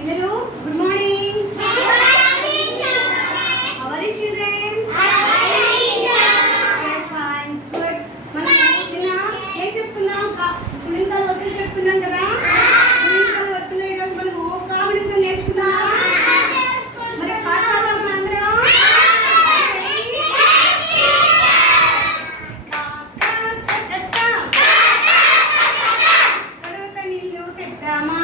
Hello, good morning. Good morning, children. How are you, children? Okay, fine, good. మనం ఏం చెప్పుకున్నాం? గుణింతాల వత్తులు చెప్పుకున్నాం కదా? గుణింతాల వత్తులు ఈరోజు మనము కావుడింతలు నేర్చుకున్నామా? మరి పాఠాల్లో మనందరం కరువత నీళ్ళు తెద్దామా?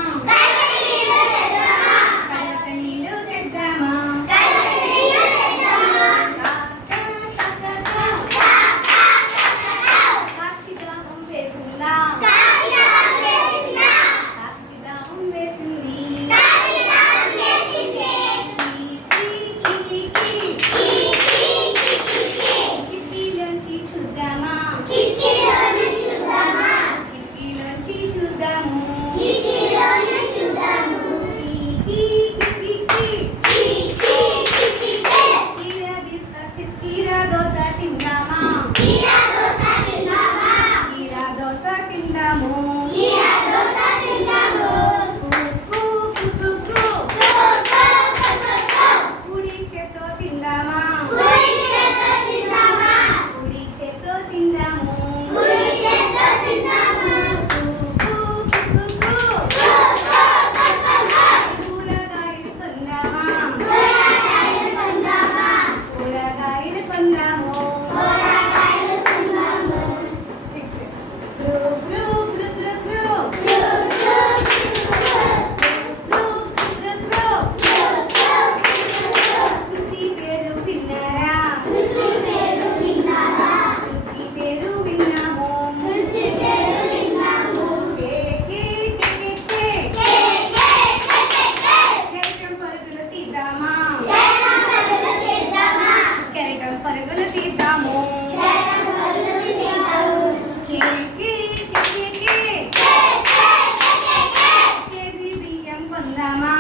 కేజీ బియ్యం కొందామా?